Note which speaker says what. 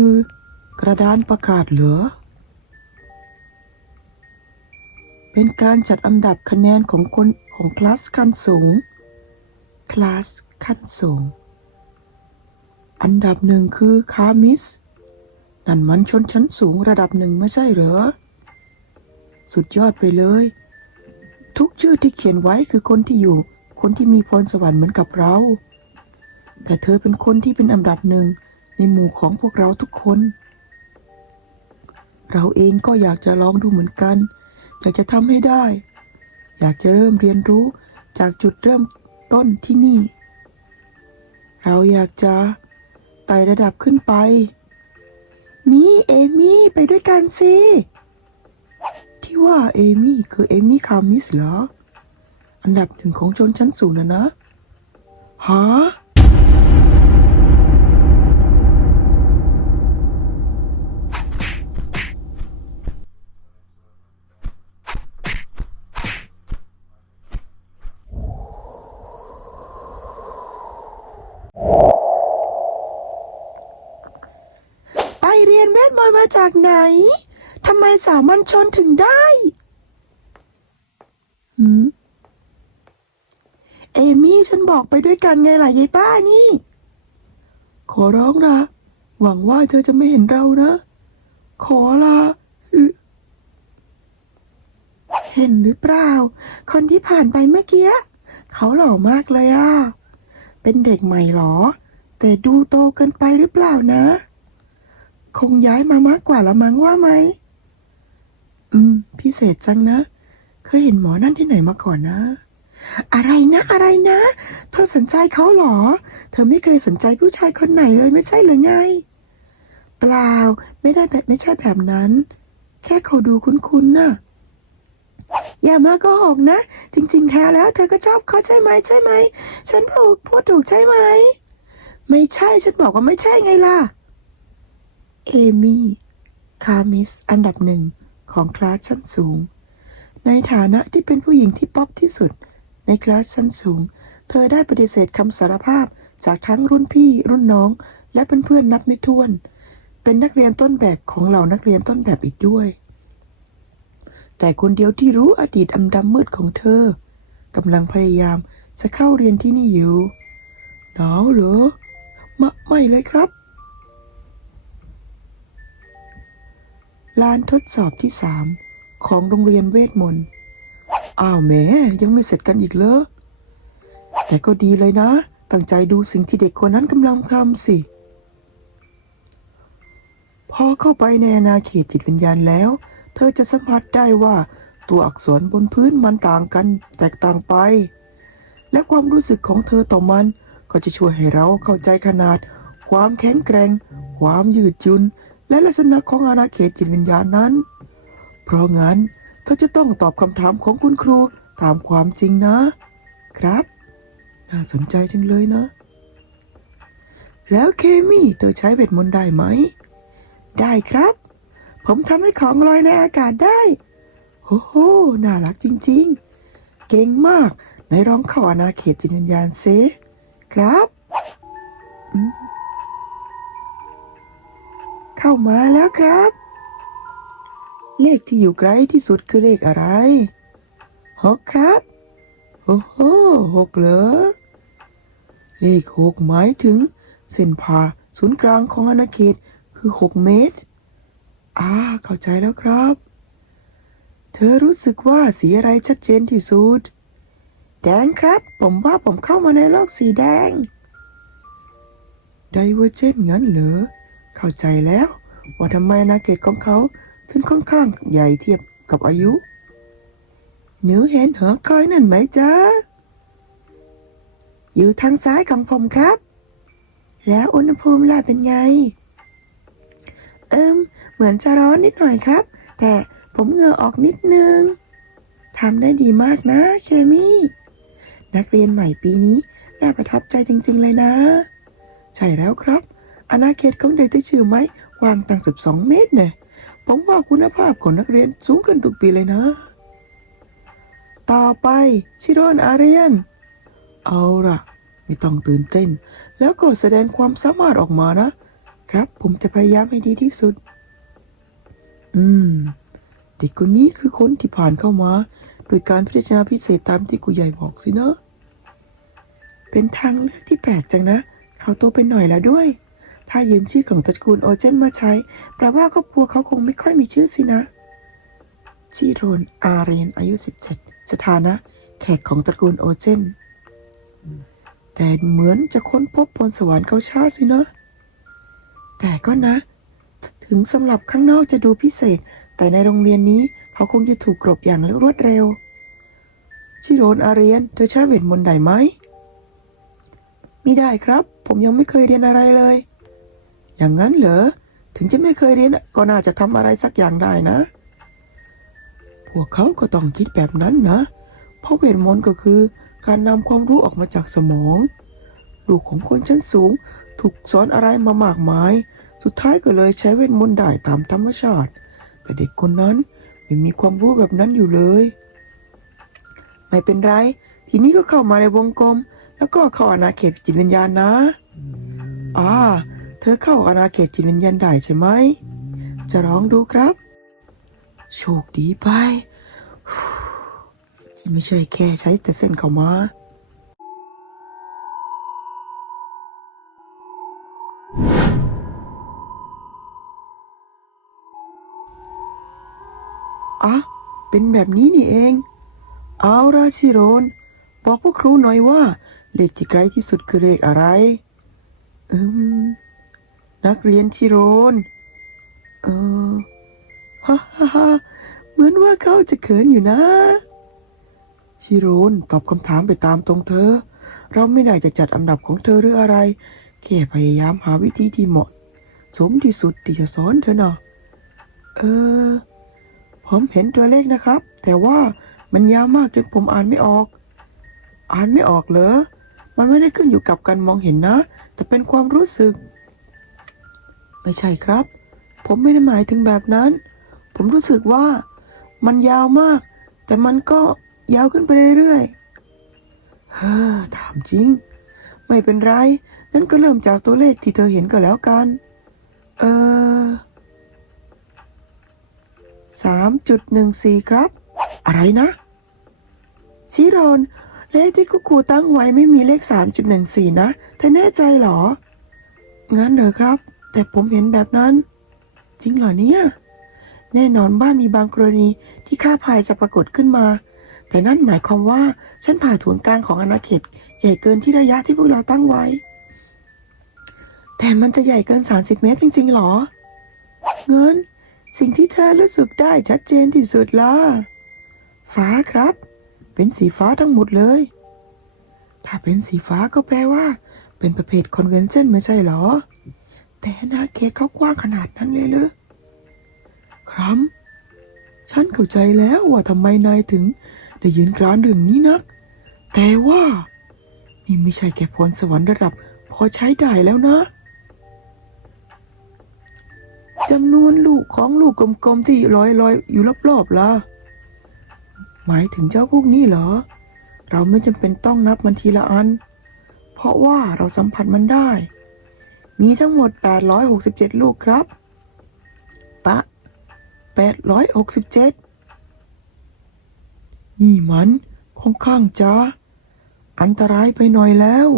Speaker 1: คือ กระดานประกาศเหรอ เป็นการจัดอันดับคะแนนของคนของคลาสขั้นสูง คลาสขั้นสูง อันดับหนึ่งคือคามิส นั่นมันชนชั้นสูงระดับหนึ่งไม่ใช่เหรอ สุดยอดไปเลย ทุกชื่อที่เขียนไว้คือคนที่อยู่ คนที่มีพรสวรรค์เหมือนกับเรา แต่เธอเป็นคนที่เป็นอันดับหนึ่ง ในหมู่ของพวกเราทุกคน เราเองก็อยากจะลองดูเหมือนกัน อยากจะทำให้ได้ อยากจะเริ่มเรียนรู้จากจุดเริ่มต้นที่นี่ เราอยากจะไต่ระดับขึ้นไป นี่เอมี่ไปด้วยกันสิที่ว่าเอมี่คือเอมี่คามิสเหรอ อันดับหนึ่งของชนชั้นสูงนะนะฮะ ไป เรียนมาจากไหนทำไมสามัญชนถึงได้หืมเอมี่ฉันบอกไปด้วยกันไงล่ะยายป้านี่ ขอร้องละหวังว่าเธอจะไม่เห็นเรานะ ขอละอึเห็นหรือเปล่า คนที่ผ่านไปเมื่อกี้เขาหล่อมากเลยอะ เป็นเด็กใหม่หรอ แต่ดูโตเกินไปหรือเปล่านะ คงย้ายมามากกว่าละมั้งว่าไหม อืม พิเศษจังนะ เคยเห็นหมอนั่นที่ไหนมาก่อนนะ อะไรนะ อะไรนะ เธอสนใจเขาเหรอ เธอไม่เคยสนใจผู้ชายคนไหนเลยไม่ใช่หรือไง เปล่า ไม่ได้แบบไม่ใช่แบบนั้น แค่เขาดูคุ้นๆน่ะ อย่ามาโก็หกนะ จริง ๆ แท้แล้วเธอก็ชอบเขาใช่ไหมใช่ไหม ฉันพูดพูดถูกใช่ไหม ไม่ใช่ฉันบอกว่าไม่ใช่ไงล่ะ เอมี่ คามิส อันดับหนึ่งของคลาสชั้นสูง ในฐานะที่เป็นผู้หญิงที่ป๊อปที่สุด ในคลาสชั้นสูง เธอได้ปฏิเสธคำสารภาพจากทั้งรุ่นพี่รุ่นน้อง และเพื่อนๆนับไม่ถ้วน เป็นนักเรียนต้นแบบของเหล่านักเรียนต้นแบบอีกด้วย แต่คนเดียวที่รู้อดีตอันดำมืดของเธอกำลังพยายามจะเข้าเรียนที่นี่อยู่หนาวเหรอมะไม่เลยครับ ลานทดสอบที่สามของโรงเรียนเวทมนต์ อ้าวแหมยังไม่เสร็จกันอีกเหรอ แต่ก็ดีเลยนะ ตั้งใจดูสิ่งที่เด็กคนนั้นกำลังทำสิ พอเข้าไปในอาณาเขตจิตวิญญาณแล้ว เธอจะสัมผัสได้ว่าตัวอักษรบนพื้นมันต่างกันแตกต่างไป และความรู้สึกของเธอต่อมันก็จะช่วยให้เราเข้าใจขนาด ความแข็งแกร่ง ความยืดหยุ่น และลักษณะของอาณาเขตจิตวิญญาณนั้น เพราะงั้นเธอจะต้องตอบคำถามของคุณครูตามความจริงนะ ครับ น่าสนใจจังเลยนะ แล้วเคมี่เธอใช้เวทมนต์ได้ไหม ได้ครับ ผมทำให้ของลอยในอากาศได้โอ้โห น่ารักจริงๆ เก่งมากในร้องเข้าอาณาเขตจิตวิญญาณเซครับ อืม เข้ามาแล้วครับ เลขที่อยู่ไกลที่สุดคือเลขอะไรหกครับ โอ้โหหกเหรอ เลขหกหมายถึง เส้นผ่าศูนย์กลางของอาณาเขตคือหกเมตร อ่า เข้าใจแล้วครับ เธอรู้สึกว่าสีอะไรชัดเจนที่สุด แดงครับ ผมว่าผมเข้ามาในโลกสีแดง ไดเวอร์เจนงั้นเหรอ เข้าใจแล้วว่าทำไมอาเขตของเขาถึงค่อนข้างใหญ่เทียบกับอายุหนูเห็นหอคอยนั่นไหมจ๊ะ อยู่ทางซ้ายของผมครับ แล้วอุณหภูมิล่ะเป็นไง เอิมเหมือนจะร้อนนิดหน่อยครับ แต่ผมเหงื่อออกนิดนึงทำได้ดีมากนะ เคมี่นักเรียนใหม่ปีนี้น่าประทับใจจริง ๆ เลยนะ ใช่แล้วครับ อาณาเขตของเด็กที่ชื่อไม้กว้างตั้ง 12 เมตรเนี่ยผมว่าคุณภาพของนักเรียนสูงขึ้นทุกปีเลยนะ ต่อไปชิโรนอาเรียน เอาล่ะ ไม่ต้องตื่นเต้น แล้วก็แสดงความสามารถออกมานะ ครับผมจะพยายามให้ดีที่สุด อืม เด็กคนนี้คือคนที่ผ่านเข้ามา โดยการพิจารณาพิเศษตามที่กูใหญ่บอกสินะ เป็นทางเลือกที่แปลกจังนะ เขาโตเป็นหน่อยแล้วด้วย ถ้ายืมชื่อของตระกูลโอเจนมาใช้แปลว่าครอบครัวเขาคงไม่ค่อยมีชื่อสินะ ชิโรนอาเรียนอายุ 17 สถานะ แขกของตระกูลโอเจน แต่เหมือนจะค้นพบพรสวรรค์เขาช้าสินะ แต่ก็นะ ถึงสำหรับข้างนอกจะดูพิเศษ แต่ในโรงเรียนนี้เขาคงจะถูกกลบอย่างรวดเร็ว ชิโรนอาเรียนเธอใช้เวทมนต์ไดไหมไม่ได้ครับ ผมยังไม่เคยเรียนอะไรเลย อย่างนั้นเหรอ ถึงจะไม่เคยเรียนก็น่าจะทำอะไรสักอย่างได้นะ พวกเขาก็ต้องคิดแบบนั้นนะ เพราะเวทมนต์ก็คือการนำความรู้ออกมาจากสมอง ลูกของคนชั้นสูงถูกสอนอะไรมามากมาย สุดท้ายก็เลยใช้เวทมนต์ได้ตามธรรมชาติ แต่เด็กคนนั้นไม่มีความรู้แบบนั้นอยู่เลย ไม่เป็นไร ทีนี้ก็เข้ามาในวงกลม แล้วก็เข้าอาณาเขตจิตวิญญาณนะ อ่าเธอเข้าอาณาเขตจิตวิญญาณได้ใช่ไหม จะร้องดูครับ โชคดีไป ที่ไม่ใช่แค่ใช้แต่เส้นเข้ามา อะ เป็นแบบนี้นี่เอง เอาราชิโรน บอกพวกครูหน่อยว่า เลขที่ไกลที่สุดคือเลขอะไร อืม นักเรียนชิโรน เออฮ่าฮ่าฮ่าเหมือนว่าเขาจะเขินอยู่นะ ชิโรนตอบคำถามไปตามตรงเธอ เราไม่ได้จะจัดอันดับของเธอหรืออะไร แค่พยายามหาวิธีที่เหมาะ สมที่สุดที่จะสอนเธอเนาะเออ ผมเห็นตัวเลขนะครับ แต่ว่ามันยาวมากจนผมอ่านไม่ออก อ่านไม่ออกเหรอ มันไม่ได้ขึ้นอยู่กับการมองเห็นนะ แต่เป็นความรู้สึก ไม่ใช่ครับ ผมไม่ได้หมายถึงแบบนั้น ผมรู้สึกว่ามันยาวมาก แต่มันก็ยาวขึ้นไปเรื่อยๆเฮ้อถามจริง ไม่เป็นไรงั้นก็เริ่มจากตัวเลขที่เธอเห็นก็แล้วกัน เออสามจุดหนึ่งสี่ครับ อะไรนะชิโรนเลขที่คุครูตั้งไว้ไม่มีเลขสามจุดหนึ่งสี่นะ เธอแน่ใจเหรอ งั้นเหรอครับ แต่ผมเห็นแบบนั้น จริงเหรอเนี่ย แน่นอนว่านมีบางกรณีที่ค่าพายจะปรากฏขึ้นมา แต่นั่นหมายความว่าฉันผ่าศูนย์กลางของอาณาเขตใหญ่เกินที่ระยะที่พวกเราตั้งไว้ แต่มันจะใหญ่เกิน 30 เมตรจริงๆหรอ เงิน สิ่งที่เธอรู้สึกได้ชัดเจนที่สุดล่ะฟ้าครับ เป็นสีฟ้าทั้งหมดเลย ถ้าเป็นสีฟ้าก็แปลว่า เป็นประเภทคอนเวนชั่นไม่ใช่หรอ แต่อาณาเขตเขากว้างขนาดนั้นเลยเหรอครับ ฉันเข้าใจแล้วว่าทำไมนายถึงได้ยืนกรานเรื่องนี้นัก แต่ว่า นี่ไม่ใช่แค่พรสวรรค์ระดับพอใช้ได้แล้วนะจำนวนลูกของลูกกลมๆที่ลอยๆอยู่รอบๆล่ะ หมายถึงเจ้าพวกนี้เหรอ เราไม่จำเป็นต้องนับมันทีละอัน เพราะว่าเราสัมผัสมันได้ มีทั้งหมด 867 ลูกครับ ปะ 867 นี่มันค่อนข้างจะอันตรายไปหน่อยแล้ว